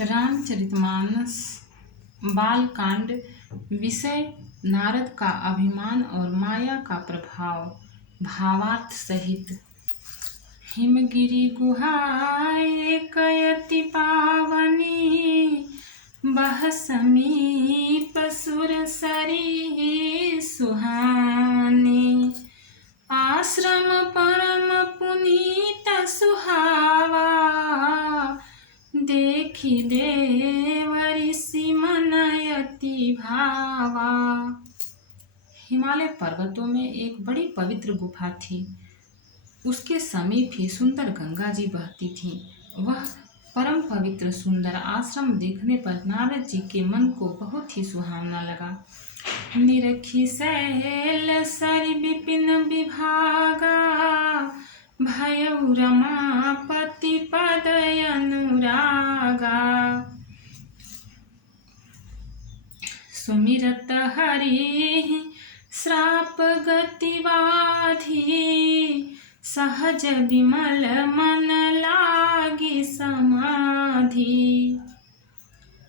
रामचरितमानस बालकांड। विषय नारद का अभिमान और माया का प्रभाव। भावार्थ सहित। हिमगिरि गुहाए कयति पावनी, बह समीप सुरसरी सुहानी। आश्रम परम पुनीत सुहावा, देखि देव ऋषि मन अति भावा। हिमालय पर्वतों में एक बड़ी पवित्र गुफा थी। उसके समीप ही सुंदर गंगा जी बहती थी। वह परम पवित्र सुंदर आश्रम देखने पर नारद जी के मन को बहुत ही सुहावना लगा। निरखी शैल सरि विपिन विभागा, भयउ रमापति पद अनुरागा। सुमिरत हरि श्राप गतिवाधि, सहज विमल मन लागी समाधि।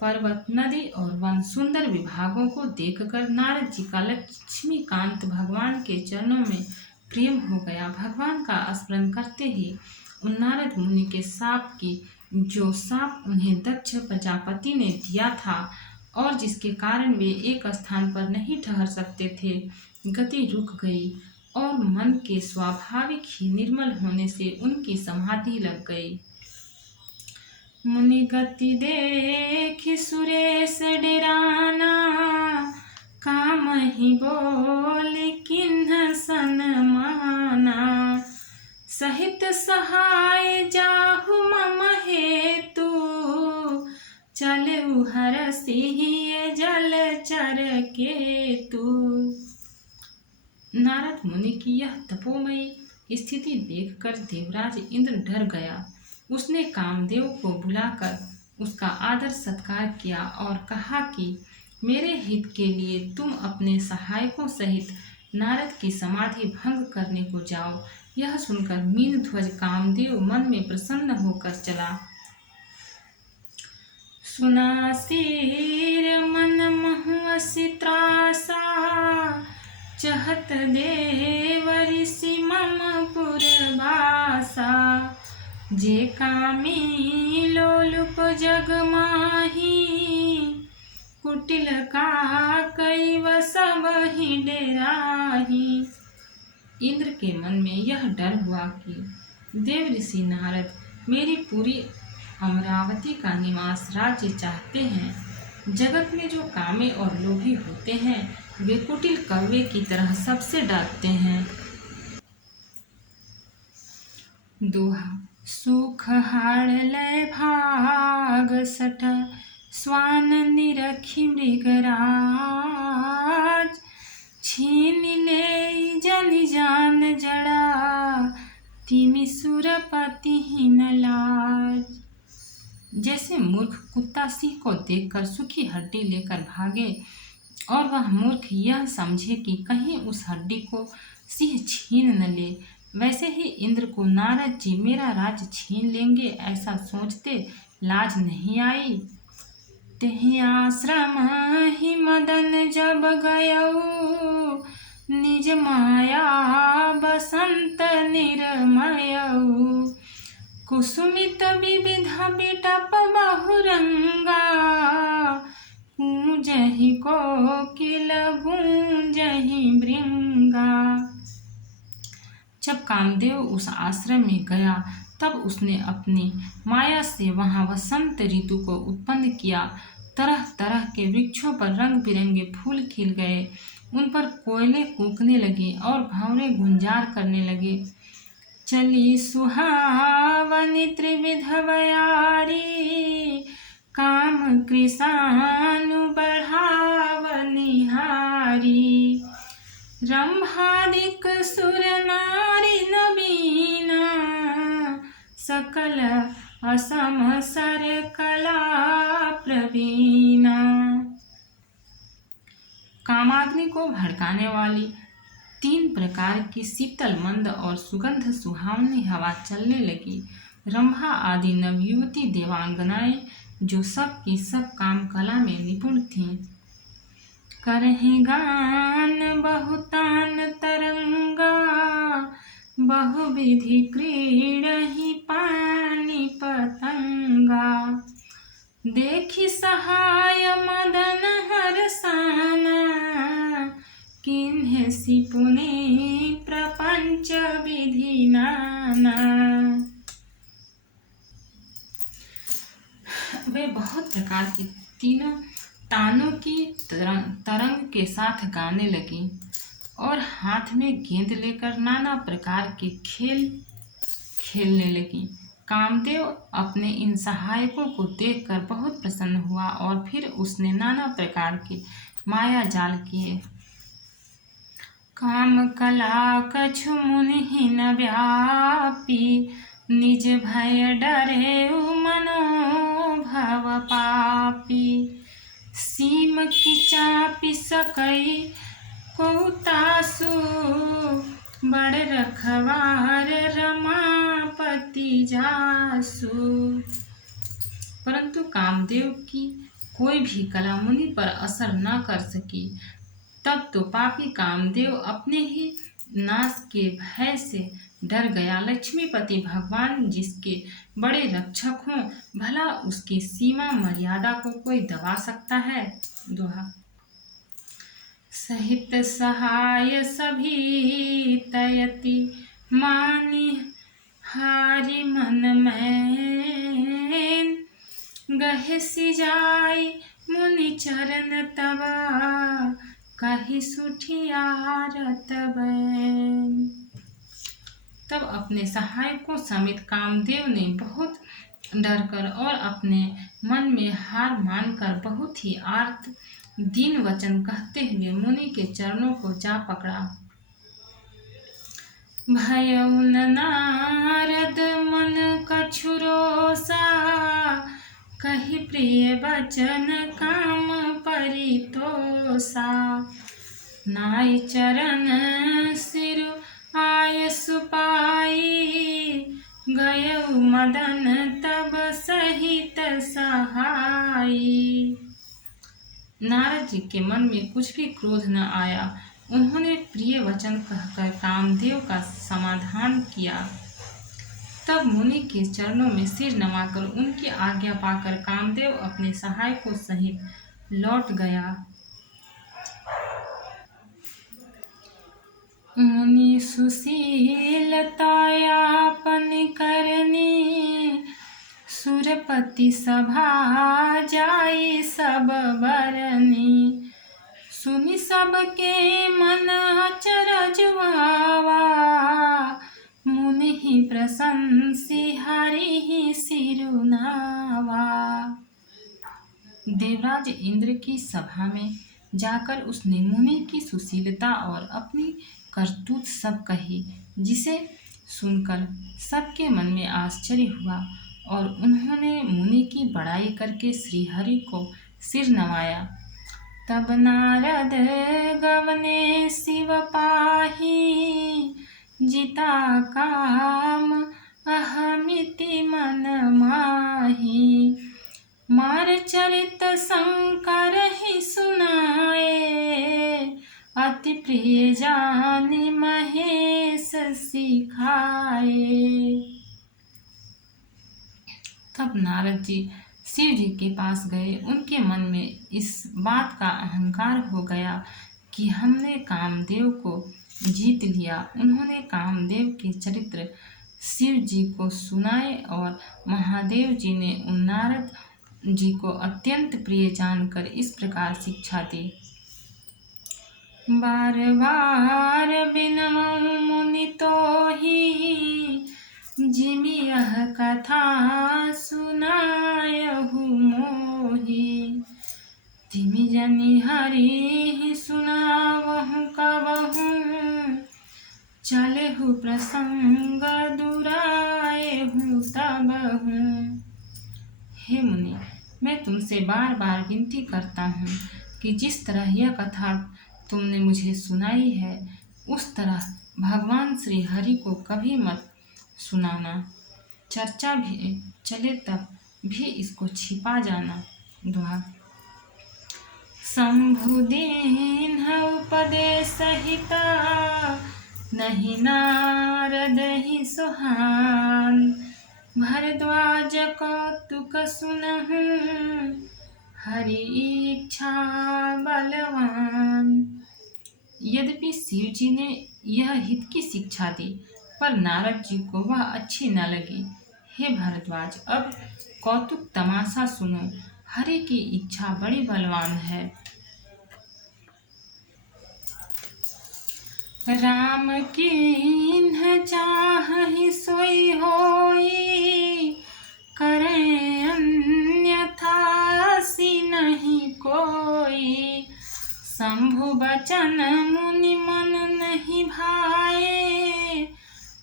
पर्वत, नदी और वन सुंदर विभागों को देखकर नारद जी का लक्ष्मीकांत भगवान के चरणों में प्रेम हो गया। भगवान का स्मरण करते ही उन नारद मुनि के साप की जो साप उन्हें दक्ष प्रजापति ने दिया था और जिसके कारण वे एक स्थान पर नहीं ठहर सकते थे, गति रुक गई और मन के स्वाभाविक ही निर्मल होने से उनकी समाधि लग गई। मुनि गति देखि सुरेश डेराना, काम ही बोल किन्ह सनमाना। सहित सहाय जाहु मम हेतु, चलऊ हरषि जलचर केतु। नारद मुनि की यह तपोमयी स्थिति देखकर देवराज इंद्र डर गया। उसने कामदेव को बुलाकर उसका आदर सत्कार किया और कहा कि मेरे हित के लिए तुम अपने सहायकों सहित नारद की समाधि भंग करने को जाओ। यह सुनकर मीन ध्वज कामदेव मन में प्रसन्न होकर चला। सुना सिर मन महुअसि त्रासा, चहत देव ऋषि मम पुरवासा। जे कामी लोलुप जग माही, कुटिल का कैव सब ही डेराही। इंद्र के मन में यह डर हुआ कि देव ऋषि नारद मेरी पूरी अमरावती का निवास राज्य चाहते हैं। जगत में जो कामे और लोभी होते हैं वे कुटिल कौवे की तरह सबसे डरते हैं। दोहा। सुख हाड़ लय भाग सठ, स्वान निरखी मृगराज। छीन ले जन जान जड़ा, तिमि सुरपति हीन लाज। जैसे मूर्ख कुत्ता सिंह को देखकर सूखी हड्डी लेकर भागे और वह मूर्ख यह समझे कि कहीं उस हड्डी को सिंह छीन न ले, वैसे ही इंद्र को नारद जी मेरा राज छीन लेंगे ऐसा सोचते लाज नहीं आई। तेहि आश्रम ही मदन जब गयऊ, निज माया बसंत निर्मयऊ। कुसुमित विविध बिटप बहुरंगा, गूंजहि कोकिल गूंजहि भृंगा। जब कामदेव उस आश्रम में गया तब उसने अपनी माया से वहां वसंत ऋतु को उत्पन्न किया। तरह तरह के वृक्षों पर रंग बिरंगे फूल खिल गए, उन पर कोयले कूकने लगे और भंवरे गुंजार करने लगे। चली सुहावनी त्रिविध बयारी, काम कृशानु बढ़ावनी हारी। रंभादिक सुर नारी नवीना, सकल असम सर कला प्रवीणा। कामाग्नि को भड़काने वाली 3 प्रकार की शीतल मंद और सुगंध सुहावनी हवा चलने लगी। रंभा आदि नवयुवती देवांगनाएं जो सब की सब काम कला में निपुण थीं। करहि गान बहुतान तरंगा, बहुविधि क्रीडहि पानी पतंगा। देखि सहाय मदन हरसाना, किन्हसि पुनि प्रपंच विधि नाना। वे बहुत प्रकार की तीनों तानों की तरंग के साथ गाने लगी और हाथ में गेंद लेकर नाना प्रकार के खेल खेलने लगी। कामदेव अपने इन सहायकों को देखकर बहुत प्रसन्न हुआ और फिर उसने नाना प्रकार के माया जाल किए। काम कला कछु मुनि न व्यापी, निज भय डरे मनोभव पापी। सीम की चापी सकई कौतासु, बड़ रखवार रमापति जासु। परंतु कामदेव की कोई भी कला मुनि पर असर न कर सकी। तब तो पापी कामदेव अपने ही नाश के भय से डर गया। लक्ष्मीपति भगवान जिसके बड़े रक्षक हों, भला उसकी सीमा मर्यादा को कोई दबा सकता है। दोहा। सहित सहाय सभी तयति, मानी हारि मन में। गहे सिजाई मुनि चरण तबा, कहि सुठियारत बैन। तब अपने सहायकों समेत कामदेव ने बहुत डरकर और अपने मन में हार मानकर बहुत ही आर्त दीन वचन कहते हुए मुनि के चरणों को जा पकड़ा। भयउ न नारद मन कछु रोषा, कहि प्रिय वचन काम परितोषा। नाई चरण सिरु आय सुपाई, गयउ मदन तब सहित सहाई। नारद जी के मन में कुछ भी क्रोध न आया। उन्होंने प्रिय वचन कहकर कामदेव का समाधान किया। तब मुनि के चरणों में सिर नवाकर उनकी आज्ञा पाकर कामदेव अपने सहायकों सहित लौट गया। मुनि सुशीलतायापन करनी, सुरपति सभा जाई सब बरनी। सुनि सबके मन अचरज भावा, मुनि प्रशंसी हरि सिरुनावा। देवराज इंद्र की सभा में जाकर उसने मुनि की सुशीलता और अपनी करतूत सब कही, जिसे सुनकर सबके मन में आश्चर्य हुआ और उन्होंने मुनि की बड़ाई करके श्रीहरि को सिर नवाया। तब नारद गवने शिव पाही, जिता काम अहमिति मन माही। मार चरित शंकर ही सुनाए, अति प्रिय जानि महेश सिखाए। तब नारद जी शिव जी के पास गए। उनके मन में इस बात का अहंकार हो गया कि हमने कामदेव को जीत लिया। उन्होंने कामदेव के चरित्र शिव जी को सुनाए और महादेव जी ने उन नारद जी को अत्यंत प्रिय जानकर इस प्रकार शिक्षा दी। बार बार बिनमु मुनि तोहि, जिमि यह कथा सुनायहु मोहि। तिमि जनि हरि सुनावहु कबहु, चलेहु प्रसंग दुरायहु तबहु। हे मुनि, मैं तुमसे बार बार विनती करता हूँ कि जिस तरह यह कथा तुमने मुझे सुनाई है, उस तरह भगवान श्री हरि को कभी मत सुनाना। चर्चा भी चले तब भी इसको छिपा जाना। दोहा। शंभु दीन उपदेश हिता, नहीं नारद ही सुहान। भरद्वाज कौतुक सुनहु, हरि इच्छा बलवान। यद्यपि शिव जी ने यह हित की शिक्षा दी, पर नारद जी को वह अच्छी न लगी। हे भरद्वाज, अब कौतुक तमाशा सुनो। हरि की इच्छा बड़ी बलवान है। राम कीन्ह चाहि सोई होई, करें अन्यथा सि नहीं कोई। शंभु बचन मुनि मन नहीं भाए,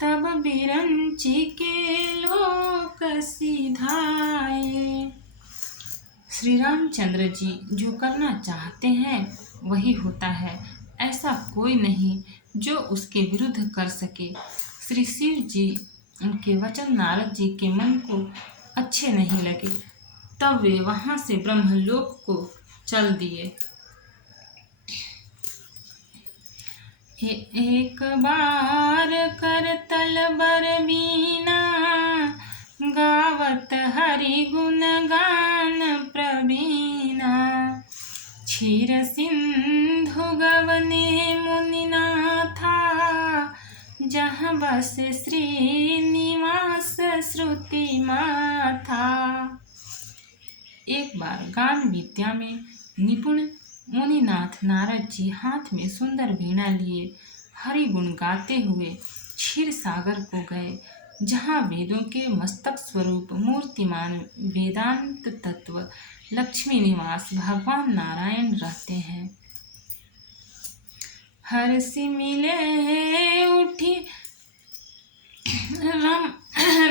तब बिरंची के लोक सिधाए। श्री रामचंद्र जी जो करना चाहते हैं वही होता है, ऐसा कोई नहीं जो उसके विरुद्ध कर सके। श्री शिव जी उनके वचन नारद जी के मन को अच्छे नहीं लगे, तब वे वहां से ब्रह्मलोक को चल दिए। एक बार करतल बर बीना, गावत हरि गुण गान प्रवीणा। क्षीर सिंधु गवने मुनिनाथा, जहाँ बस श्रीनिवास श्रुति माथा। एक बार गान विद्या में निपुण मुनिनाथ नारद जी हाथ में सुंदर वीणा लिए हरि गुण गाते हुए क्षीर सागर को गए, जहाँ वेदों के मस्तक स्वरूप मूर्तिमान वेदांत तत्व लक्ष्मी निवास भगवान नारायण रहते हैं। हर्षि मिले उठी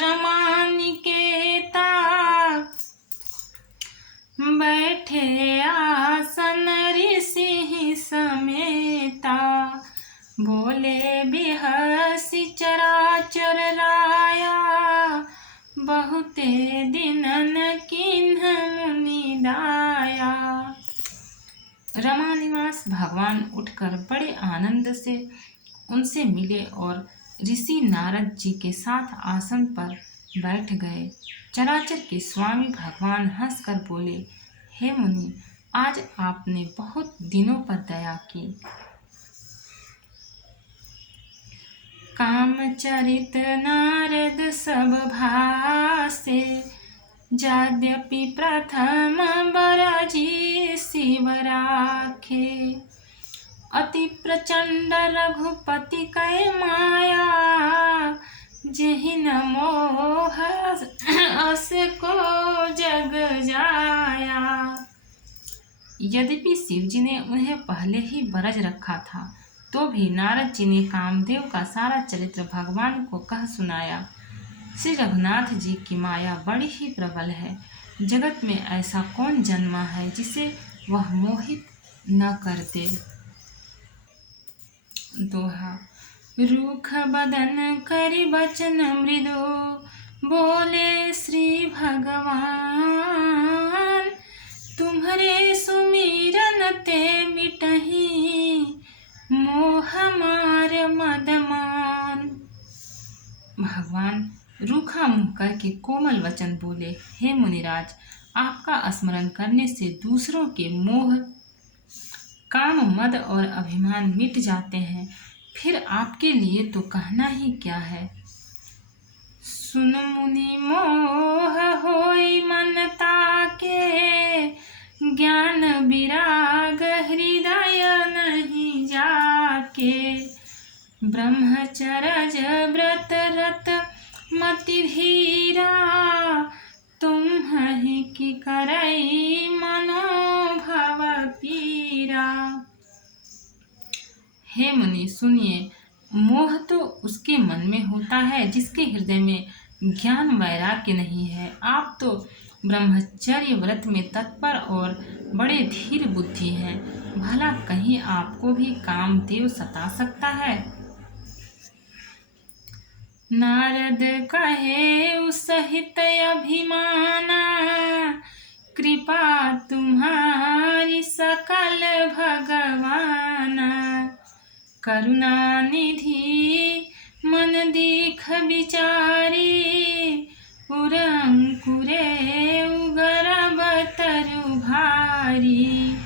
रमानिकेता, बैठे आसन ऋषि समेता। बोले बिहसी चराचर राया, बहुते दिनन किन्ह मुनि दाया। रमानिवास भगवान उठकर बड़े आनंद से उनसे मिले और ऋषि नारद जी के साथ आसन पर बैठ गए। चराचर के स्वामी भगवान हंसकर बोले, हे मुनि, आज आपने बहुत दिनों पर दया की। कामचरित नारद सब भासे, यद्यपि प्रथम बरजी शिव राखे। अति प्रचंड रघुपति कै माया, जेहि न मोह अस को जग जाया। यद्यपि शिव जी ने उन्हें पहले ही बरज रखा था, तो भी नारद जी ने कामदेव का सारा चरित्र भगवान को कह सुनाया। श्री रघुनाथ जी की माया बड़ी ही प्रबल है। जगत में ऐसा कौन जन्मा है जिसे वह मोहित न कर दे। दोहा। रूख बदन करि बचन मृदु, बोले श्री भगवान। तुम्हारे सुमिरन ते मिटहि, मोह मार मदमान। भगवान रूखा मुँह करके कोमल वचन बोले, हे मुनिराज, आपका स्मरण करने से दूसरों के मोह, काम, मद और अभिमान मिट जाते हैं। फिर आपके लिए तो कहना ही क्या है। सुन मुनि मोह होई मन ताके, ज्ञान विराग हृदय नहीं जाके। ब्रह्मचर्य व्रत रत मति धीरा, तुम्हि की करई मनोभव पीरा। हे मुनि सुनिए, मोह तो उसके मन में होता है जिसके हृदय में ज्ञान वैराग्य नहीं है। आप तो ब्रह्मचर्य व्रत में तत्पर और बड़े धीर बुद्धि हैं। भला कहीं आपको भी कामदेव सता सकता है। नारद कहे उस सहित अभिमाना, कृपा तुम्हारी सकल भगवाना। करुणा निधि मन दीख विचारी, उर अंकुरे उगरब तरु भारी।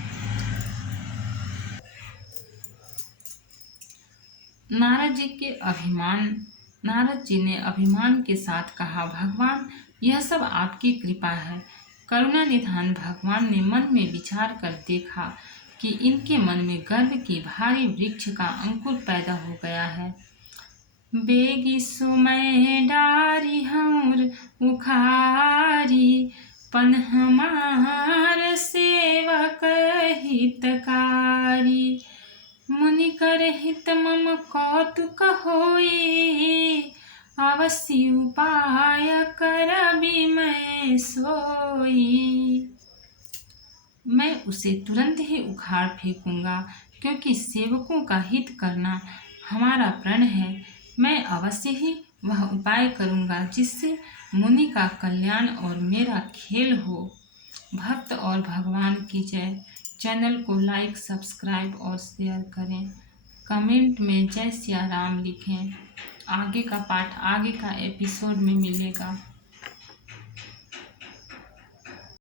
नारद जी ने अभिमान के साथ कहा, भगवान यह सब आपकी कृपा है। करुणा निधान भगवान ने मन में विचार कर देखा कि इनके मन में गर्व की भारी वृक्ष का अंकुर पैदा हो गया है। बेगी सुमय डारी हमर उखारी, पन हमार सेवक हितकारी। मुनि कर हित मम कौतुक होई, अवश्य उपाय करबी मैं सोई। मैं उसे तुरंत ही उखाड़ फेंकूंगा, क्योंकि सेवकों का हित करना हमारा प्रण है। मैं अवश्य ही वह उपाय करूंगा जिससे मुनि का कल्याण और मेरा खेल हो। भक्त और भगवान की जय। चैनल को लाइक, सब्सक्राइब और शेयर करें। कमेंट में जय सिया राम लिखें। आगे का पाठ आगे का एपिसोड में मिलेगा।